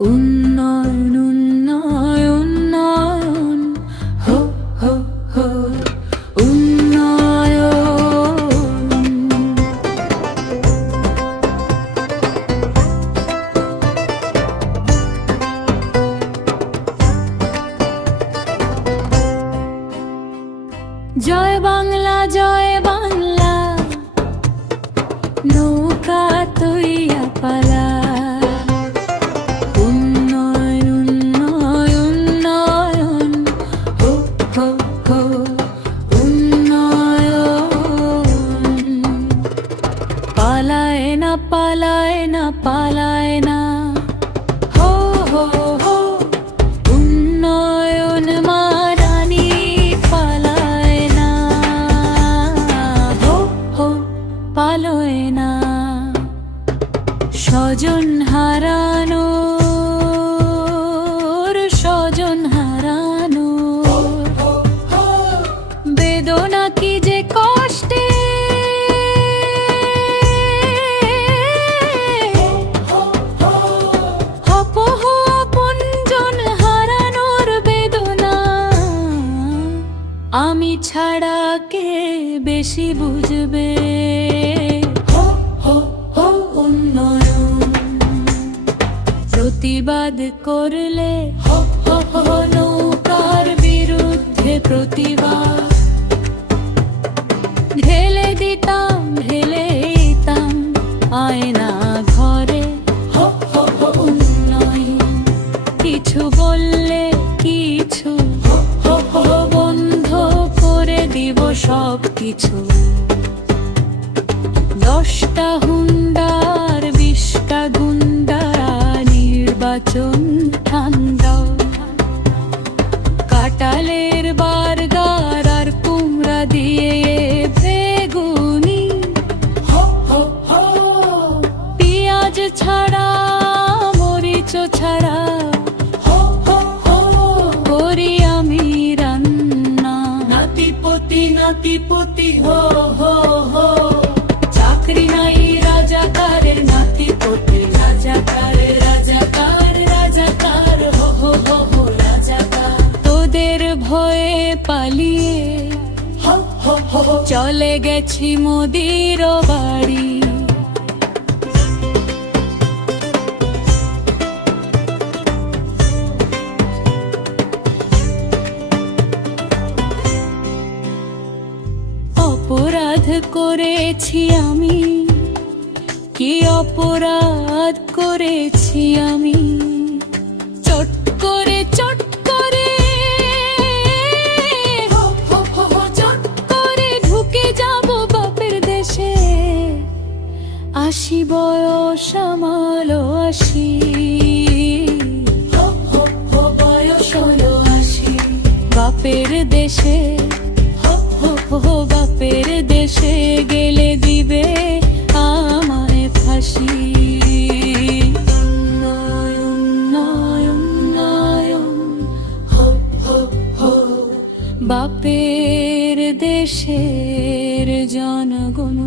উন্নয়ন উন্নয়ন উন্নয়ন হো হো হো উন্নয়ন। জয় বাংলা জয় বাংলা, নৌকা তৈয়া পালা। পালায় না পালায় না পালায় না, হো হো হো উন্নয়ন মারানি পালায় না, হো হো পালায় না। স্বজন হারানো স্বজন হারানো বেদনা কি যে কষ্টে, আমি ছাড়া কে বেশি বুঝবে। হো হো হো উন্নয়ন, প্রতিবাদ করলে হো হো হো নৌকার বিরুদ্ধে প্রতিবাদ, ঢেলে দিতাম ঢেলে দিতাম আয়না ঘরে। হো হো হো উন্নয়ন, কিছু বললে কিছু হো হো বন্ধ করে দিব সব কিছু। 10টা হুন্ডার 20টা গুন্ডা, নির্বাচন ঠান্ডা, কাটালের বার্গার আর কুমড়া দিয়ে বেগুনি, হো হো হো পেঁয়াজ ছাড়া মরিচ ছাড়া করি আমি রান্না। নাতিপতি নাতিপতি হো হো হো, চাকরি নাই রাজাকারের নাতিপতি, রাজাকারের রাজাকার রাজাকার হো হো হো হো রাজাকার। তোদের ভয়ে পালিয়ে হো হো হো চলে গেছি মোদির বাড়ি। অপরাধ করেছি আমি, কি অপরাধ করেছি আমি, চট করে চট করে ঢুকে যাব বাপের দেশে। 80 বয়স আমালো 80, বয়স হলো 80, বাপের দেশে বাপের দেশে গেলে দিবে আমায় ফাঁসি। বাপের দেশের জনগণ।